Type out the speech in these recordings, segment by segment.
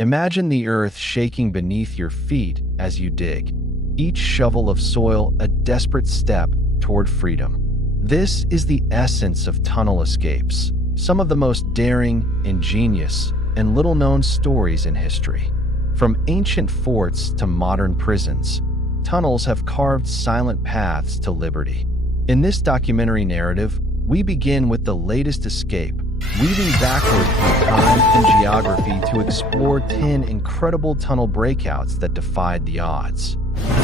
Imagine the earth shaking beneath your feet as you dig, each shovel of soil a desperate step toward freedom. This is the essence of tunnel escapes, some of the most daring, ingenious, and little-known stories in history. From ancient forts to modern prisons, tunnels have carved silent paths to liberty. In this documentary narrative, we begin with the latest escape, weaving backward through time and geography to explore 10 incredible tunnel breakouts that defied the odds.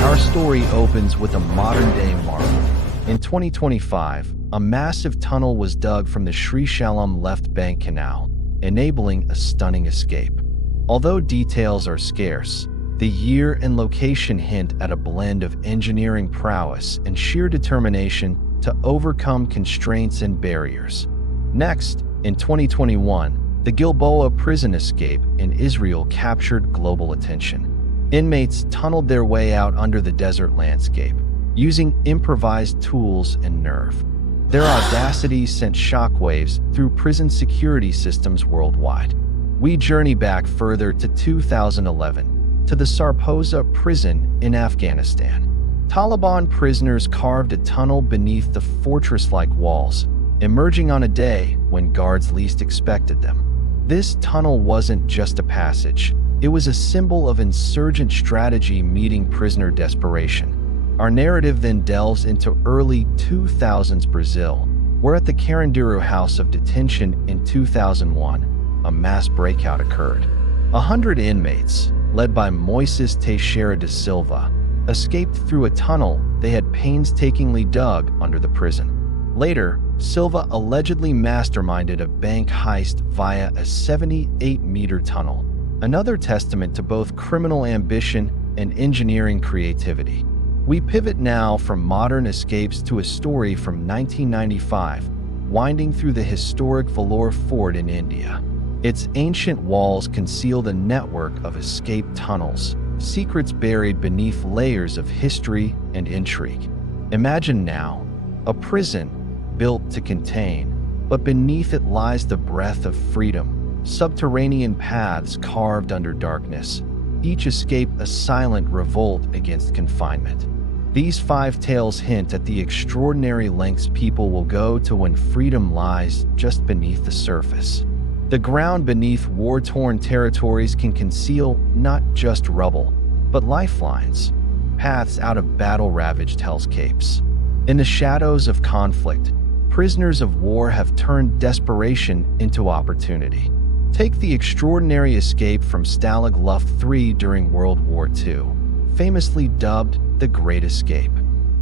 Our story opens with a modern-day marvel. In 2025, a massive tunnel was dug from the Sri Shalom Left Bank Canal, enabling a stunning escape. Although details are scarce, the year and location hint at a blend of engineering prowess and sheer determination to overcome constraints and barriers. Next, in 2021, the Gilboa prison escape in Israel captured global attention. Inmates tunneled their way out under the desert landscape, using improvised tools and nerve. Their audacity sent shockwaves through prison security systems worldwide. We journey back further to 2011, to the Sarposa prison in Afghanistan. Taliban prisoners carved a tunnel beneath the fortress-like walls, emerging on a day when guards least expected them. This tunnel wasn't just a passage. It was a symbol of insurgent strategy meeting prisoner desperation. Our narrative then delves into early 2000s Brazil, where at the Carandiru House of Detention in 2001, a mass breakout occurred. 100 inmates, led by Moises Teixeira da Silva, escaped through a tunnel they had painstakingly dug under the prison. Later, Silva allegedly masterminded a bank heist via a 78-meter tunnel, another testament to both criminal ambition and engineering creativity. We pivot now from modern escapes to a story from 1995, winding through the historic Vellore Fort in India. Its ancient walls concealed a network of escape tunnels, secrets buried beneath layers of history and intrigue. Imagine now, a prison built to contain, but beneath it lies the breath of freedom, subterranean paths carved under darkness, each escape a silent revolt against confinement. These 5 tales hint at the extraordinary lengths people will go to when freedom lies just beneath the surface. The ground beneath war-torn territories can conceal not just rubble, but lifelines, paths out of battle-ravaged hellscapes. In the shadows of conflict, prisoners of war have turned desperation into opportunity. Take the extraordinary escape from Stalag Luft III during World War II, famously dubbed the Great Escape.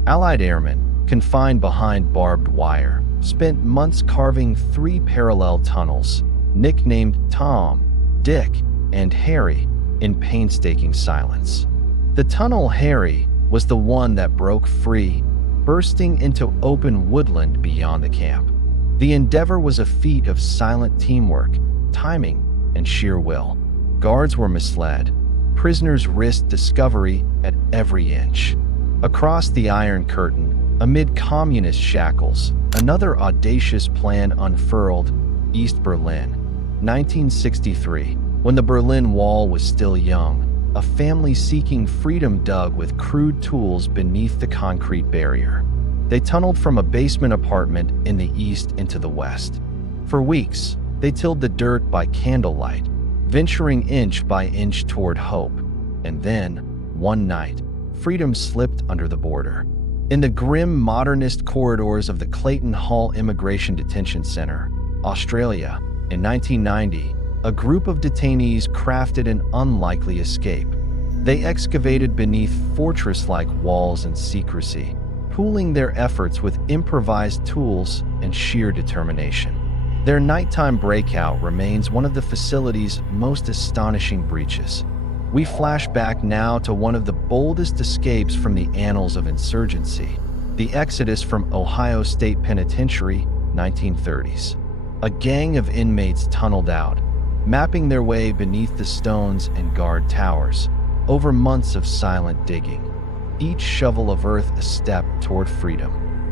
Allied airmen, confined behind barbed wire, spent months carving 3 parallel tunnels, nicknamed Tom, Dick, and Harry, in painstaking silence. The tunnel Harry was the one that broke free, bursting into open woodland beyond the camp. The endeavor was a feat of silent teamwork, timing, and sheer will. Guards were misled. Prisoners risked discovery at every inch. Across the Iron Curtain, amid communist shackles, another audacious plan unfurled: East Berlin. 1963, when the Berlin Wall was still young, a family seeking freedom dug with crude tools beneath the concrete barrier. They tunneled from a basement apartment in the east into the west. For weeks, they tilled the dirt by candlelight, venturing inch by inch toward hope. And then, one night, freedom slipped under the border. In the grim modernist corridors of the Clayton Hall Immigration Detention Center, Australia, in 1990, a group of detainees crafted an unlikely escape. They excavated beneath fortress-like walls in secrecy, pooling their efforts with improvised tools and sheer determination. Their nighttime breakout remains one of the facility's most astonishing breaches. We flash back now to one of the boldest escapes from the annals of insurgency, the exodus from Ohio State Penitentiary, 1930s. A gang of inmates tunneled out, mapping their way beneath the stones and guard towers, over months of silent digging, each shovel of earth a step toward freedom.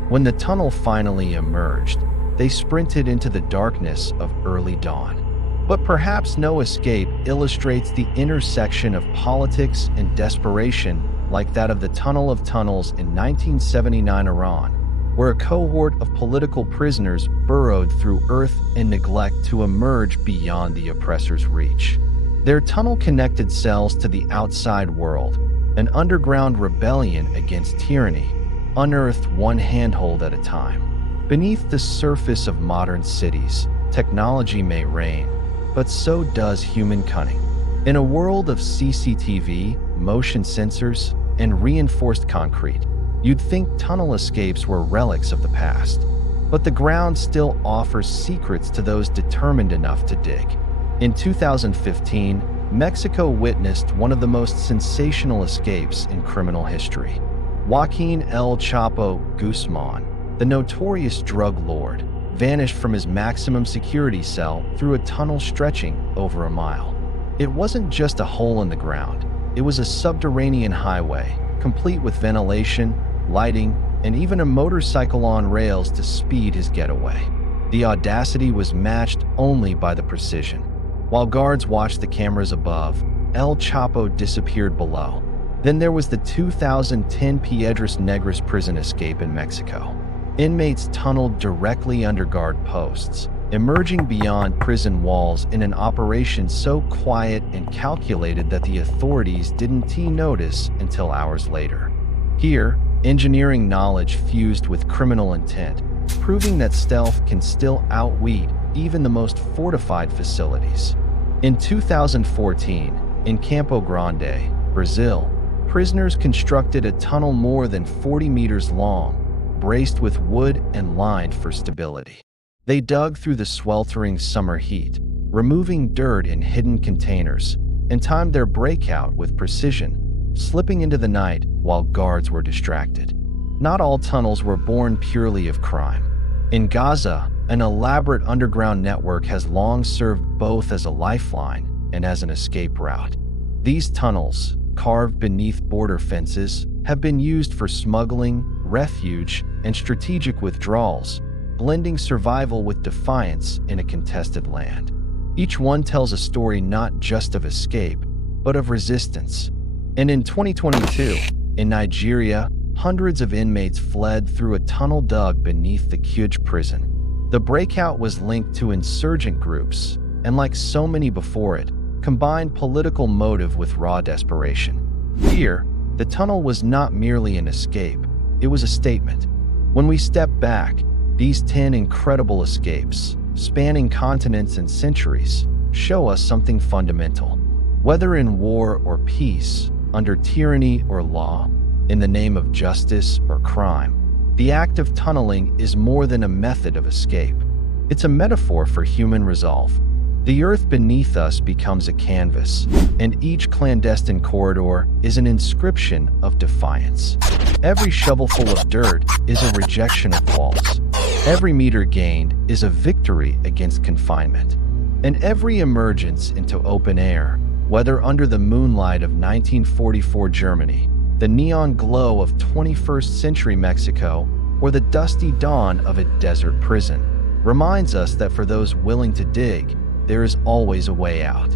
When the tunnel finally emerged, they sprinted into the darkness of early dawn. But perhaps no escape illustrates the intersection of politics and desperation like that of the Tunnel of Tunnels in 1979 Iran, where a cohort of political prisoners burrowed through earth and neglect to emerge beyond the oppressor's reach. Their tunnel-connected cells to the outside world, an underground rebellion against tyranny, unearthed one handhold at a time. Beneath the surface of modern cities, technology may reign, but so does human cunning. In a world of CCTV, motion sensors, and reinforced concrete, you'd think tunnel escapes were relics of the past. But the ground still offers secrets to those determined enough to dig. In 2015, Mexico witnessed one of the most sensational escapes in criminal history. Joaquin El Chapo Guzman, the notorious drug lord, vanished from his maximum security cell through a tunnel stretching over a mile. It wasn't just a hole in the ground. It was a subterranean highway, complete with ventilation, lighting, and even a motorcycle on rails to speed his getaway. The audacity was matched only by the precision. While guards watched the cameras above, El Chapo disappeared below. Then there was the 2010 Piedras Negras prison escape in Mexico. Inmates tunneled directly under guard posts, emerging beyond prison walls in an operation so quiet and calculated that the authorities didn't notice until hours later. Here, engineering knowledge fused with criminal intent, proving that stealth can still outweed even the most fortified facilities. In 2014, in Campo Grande, Brazil, prisoners constructed a tunnel more than 40 meters long, braced with wood and lined for stability. They dug through the sweltering summer heat, removing dirt in hidden containers, and timed their breakout with precision, slipping into the night while guards were distracted. Not all tunnels were born purely of crime. In Gaza, an elaborate underground network has long served both as a lifeline and as an escape route. These tunnels, carved beneath border fences, have been used for smuggling, refuge, and strategic withdrawals, blending survival with defiance in a contested land. Each one tells a story not just of escape, but of resistance. And in 2022, in Nigeria, hundreds of inmates fled through a tunnel dug beneath the Kuje prison. The breakout was linked to insurgent groups, and like so many before it, combined political motive with raw desperation. Here, the tunnel was not merely an escape, it was a statement. When we step back, these 10 incredible escapes, spanning continents and centuries, show us something fundamental. Whether in war or peace, under tyranny or law, in the name of justice or crime, the act of tunneling is more than a method of escape. It's a metaphor for human resolve. The earth beneath us becomes a canvas, and each clandestine corridor is an inscription of defiance. Every shovelful of dirt is a rejection of walls. Every meter gained is a victory against confinement. And every emergence into open air, whether under the moonlight of 1944 Germany, the neon glow of 21st century Mexico, or the dusty dawn of a desert prison, reminds us that for those willing to dig, there is always a way out.